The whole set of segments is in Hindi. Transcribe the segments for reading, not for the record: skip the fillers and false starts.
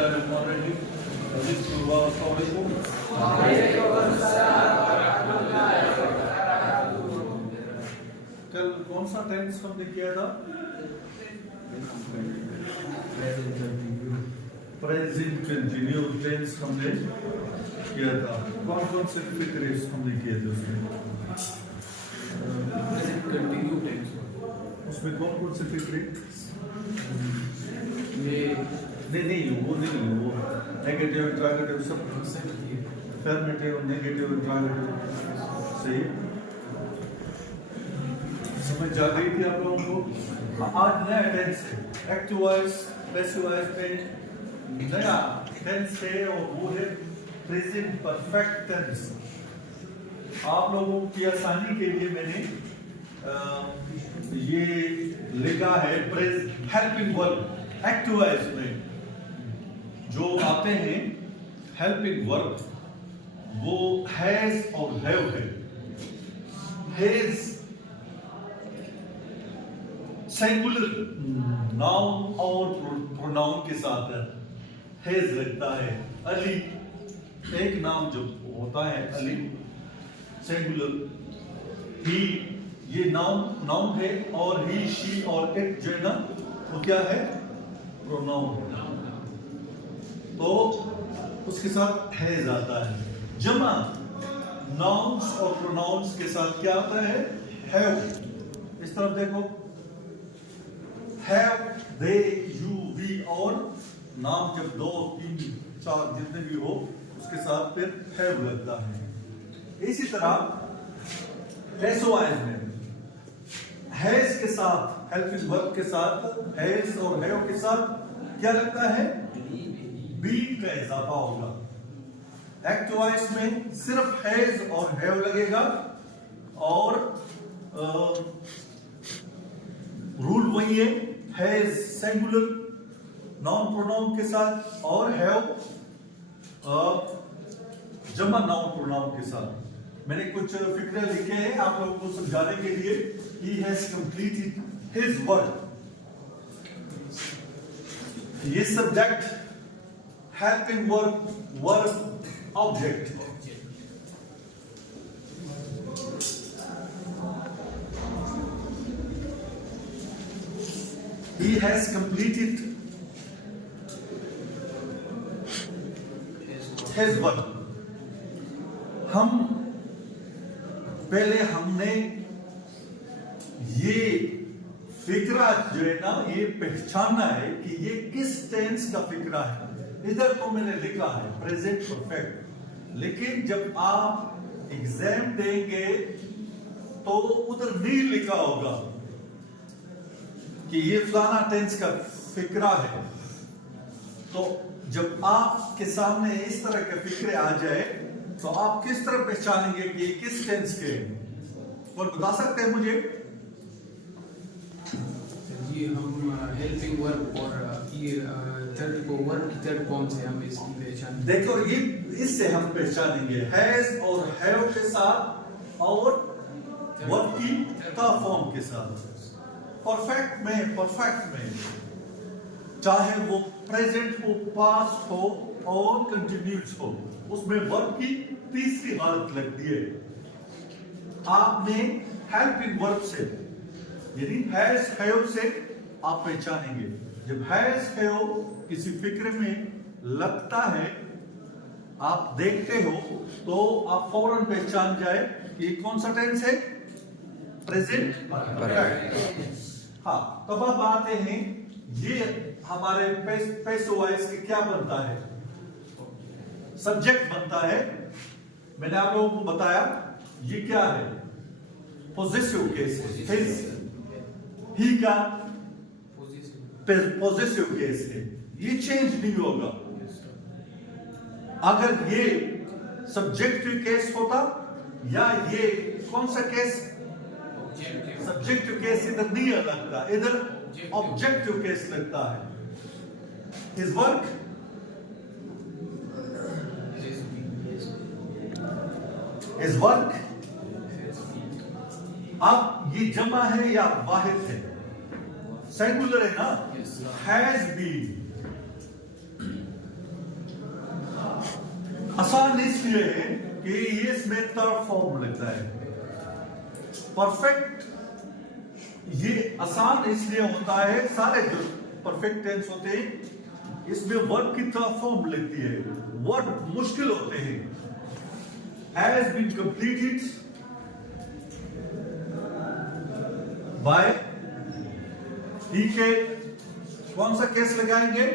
बिस्मिल्लाहिर्रहमानिर्रहीम। अस्सलाम वालेकुम। कल कौन सा टेंस हमने किया था? प्रेजेंट कंटिन्यूस टेंस हमने किया था। कौन कौन से फिक्रे हमने किए थे उसमें? प्रेजेंट कंटिन्यू टेंस उसमें कौन कौन से फिक्रे? ये नहीं वो नेगेटिव इंट्रोगेटिव सब अफर्मेटिव नेगेटिव इंट्रोगेटिव सही समझ आ गई थी आप लोगों को। आज नया टेंस है, एक्टिव वॉइस पैसिव वॉइस में नया टेंस है और वो है प्रेजेंट परफेक्ट टेंस। आप लोगों की आसानी के लिए मैंने ये लिखा है हेल्पिंग वर्ब। एक्टिव वॉइस में जो आते हैं हेल्पिंग वर्ब वो हैज और हैव है। हैज सिंगुलर नाउन और प्रोनाउन के साथ है। हैज लगता है। अली एक नाम जो होता है अली सिंगुलर। ही ये नाउन है और ही शी और इट जो है ना वो क्या है प्रोनाउन। तो उसके साथ हैज आता है। जमा नाउन्स और प्रोनाउंस के साथ क्या आता है हैव। इस तरफ देखो हैव दे यू वी और नाम जब 2 3 4 जितने भी हो उसके साथ फिर हैव लगता है। इसी तरह एसओआईज में हैज के साथ हेल्पिंग वर्ब के साथ हैज और हैव के साथ क्या लगता है बीइंग का इजाफा होगा। एक्टिव वॉइस में सिर्फ हैज और हैव लगेगा और रूल वही है हैज सिंगुलर नाउन प्रोनाउन के साथ और हैव जमा नाउन प्रोनाउन के साथ। मैंने कुछ फिक्रे लिखे हैं आप लोगों को समझाने के लिए। He has completed his work। ये subject helping verb object. He has completed his work। हमने ये फिक्रा जो है ना ये पहचानना है कि ये किस टेंस का फिक्रा है। इधर तो मैंने लिखा है प्रेजेंट परफेक्ट, लेकिन जब आप एग्जाम देंगे तो उधर नहीं लिखा होगा कि ये फलाना टेंस का फिक्रा है। तो जब आपके सामने इस तरह के फिक्रे आ जाए तो आप किस तरह पहचानेंगे कि ये किस टेंस के हैं? और बता सकते हैं मुझे? जी हम हेल्पिंग वर्ब और ये थर्ड को वर्ब की थर्ड फॉर्म से हम इसकी पहचान। देखो ये इससे हम पहचानेंगे हैज और हैव के साथ और वर्ब की थर्ड फॉर्म के साथ। परफेक्ट में चाहे वो प्रेजेंट हो पास्ट हो और कंटिन्यूस हो उसमें वर्ब की तीसरी हालत लगती है। आपने हेल्पिंग वर्ब से यानी हैज हैव से आप पहचानेंगे। जब हैज हैव किसी फिक्र में लगता है आप देखते हो तो आप फौरन पहचान जाए कि कौन सा टेंस है प्रेजेंट परफेक्ट। हाँ तब अब आते हैं ये हमारे पैसिव वॉइस के क्या बनता है सब्जेक्ट बनता है। मैंने आप लोगों को बताया ये क्या है पॉजिटिव केस है। ही का पॉजिटिव केस है ये चेंज नहीं होगा। अगर ये सब्जेक्टिव केस होता या ये कौन सा केस सब्जेक्टिव केस इधर नहीं लगता इधर ऑब्जेक्टिव केस लगता है। His work his work अब ये जमा है या वाहिद है सिंगुलर है ना हैज बीन आसान इसलिए है कि ये इसमें थर्ड फॉर्म लगता है। परफेक्ट ये आसान इसलिए होता है, सारे जो परफेक्ट टेंस होते हैं इसमें वर्ब की थर्ड फॉर्म लगती है। वर्ब मुश्किल होते हैं। हैज बीन कंप्लीटेड बाय, ठीक है, कौन सा केस लगाएंगे?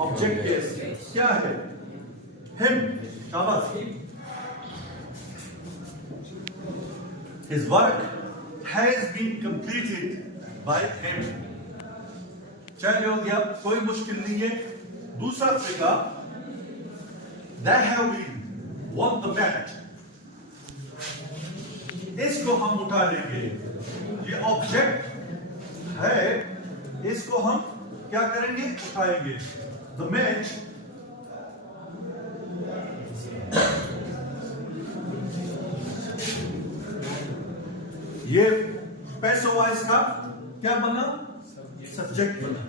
Object case. क्या है? हिम। शाबाश। His work has been completed by him. चलिए हो गया, कोई मुश्किल नहीं है। दूसरा तरीका, they have been won the match। इसको हम उठा लेंगे, ये ऑब्जेक्ट है, इसको हम क्या करेंगे? उठाएंगे। The match ये पैसिव वॉइस का क्या बना? सब्जेक्ट बना।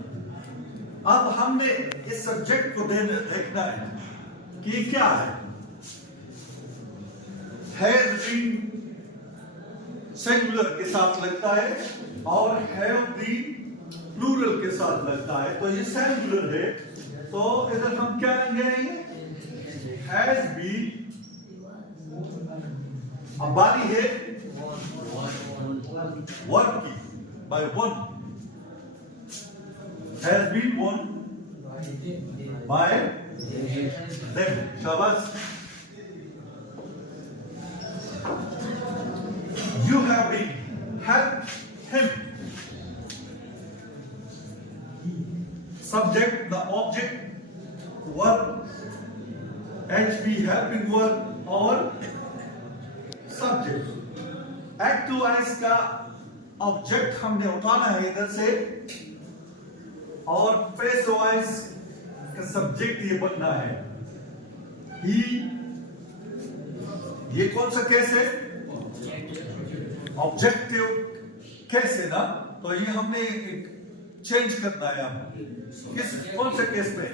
अब हमने इस सब्जेक्ट को देखना है कि क्या है। हैज बीन सिंगुलर के साथ लगता है और हैव बीन प्लूरल के साथ लगता है, तो ये सिंगुलर है, तो इधर हम क्या लेंगे? Has been. अब बारी है वर्ब की, by one. Has been one by them. शाबाश। You have been help him. Subject, the object, verb, HP helping verb और सब्जेक्ट। एक्टिव वॉइस का ऑब्जेक्ट हमने उठाना है इधर से, और पैसिव वॉइस का सब्जेक्ट ये बनना है। ही, ये कौन सा केस है? ऑब्जेक्टिव केस है ना, तो ये हमने चेंज करना है। अब किस कौन से केस में?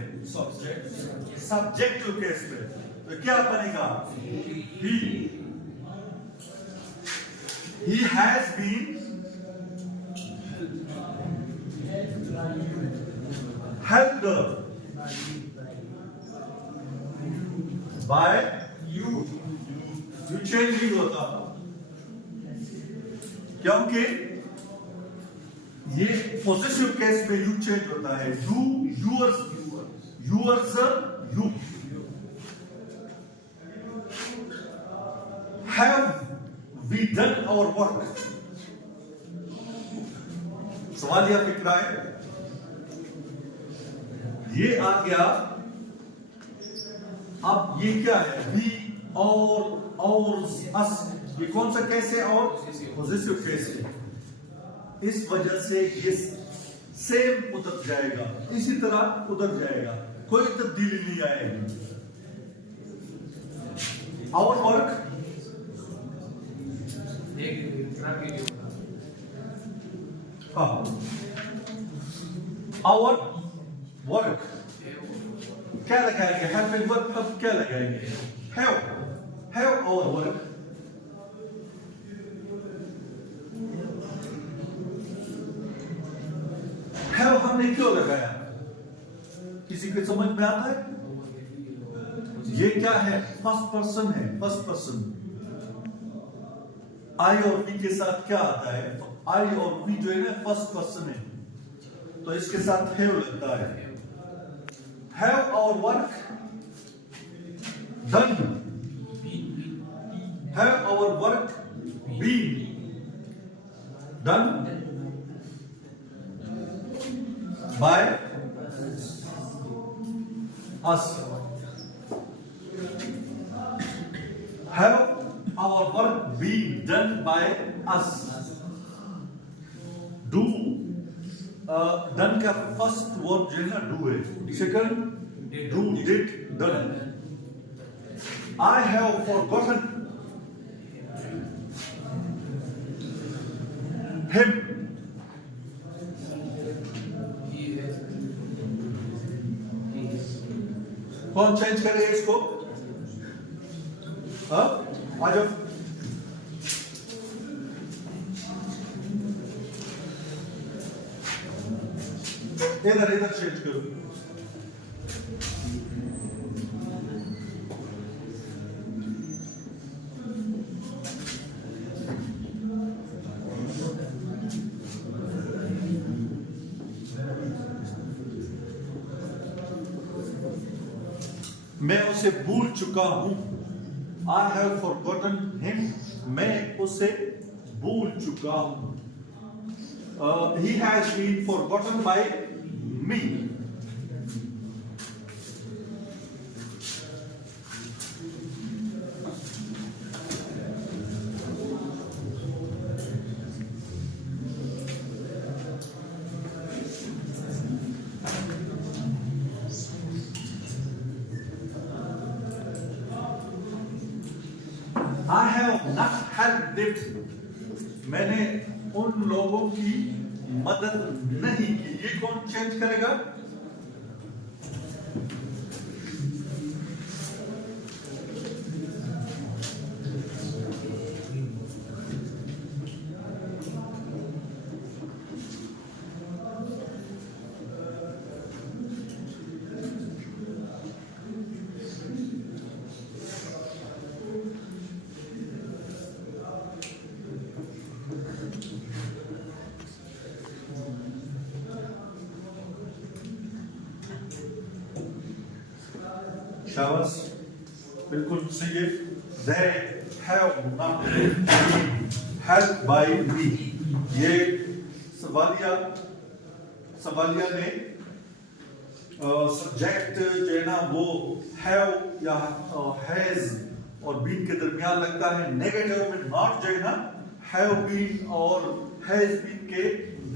सब्जेक्टिव केस में। तो क्या बनेगा? He has been helped by you। You change नहीं होता क्योंकि ये पोजेसिव केस में यू चेंज होता है। You, yours, yours, you। Have we done our work? सवाल या फिक्रा है? ये आ गया। अब ये क्या है? we, और, us। ये कौन सा केस है? और पॉजिटिव केस है। इस वजह से ये सेम उतर जाएगा, इसी तरह उतर जाएगा, कोई तब्दीली नहीं आएगी। our work, our work क्या लगाएंगे? Helping verb. अब क्या लगाएंगे? have our work। have हमने क्यों लगाया? किसी को समझ में आता है? ये क्या है? फर्स्ट पर्सन है, फर्स्ट पर्सन। आई और वी के साथ क्या आता है? आई और वी जो है ना फर्स्ट पर्सन है, तो इसके साथ हैव लगता है। Have our work done. Have our work been done by us. Have our work being done by us। Do, done का फर्स्ट वर्ब जो है ना do है, second do, did, done। I have forgotten him। कौन चेंज करे इसको? हाँ आ जाओ। इधर इधर चेंज करो। मैं उसे भूल चुका हूं। I have forgotten him. मैं उसे भूल चुका हूं। He has been forgotten by me. I have not helped it. मैंने उन लोगों की मदद नहीं की। ये कौन चेंज करेगा? शाबाश, बिल्कुल सही है। They have not been helped by me. ये सवालिया ने सब्जेक्ट जो है ना वो have या has और been के दरमियान लगता है। नेगेटिव में not जो है ना have been और has been के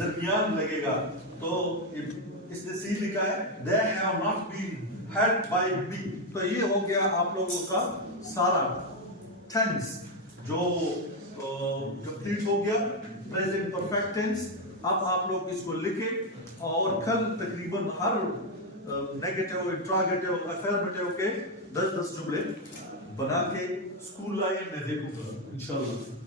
दरमियान लगेगा। तो इसने सी लिखा है they have not been helped by me। तो ये हो गया आप लोगों का सारा टेंस जो कंप्लीट हो गया, प्रेजेंट परफेक्ट टेंस। अब आप लोग इसको लिखें और कल तकरीबन हर नेगेटिव, इंट्रोगेटिव, अफर्मेटिव के 10-10 जुमले बना के स्कूल लाइए, मैं देखूंगा इंशाल्लाह।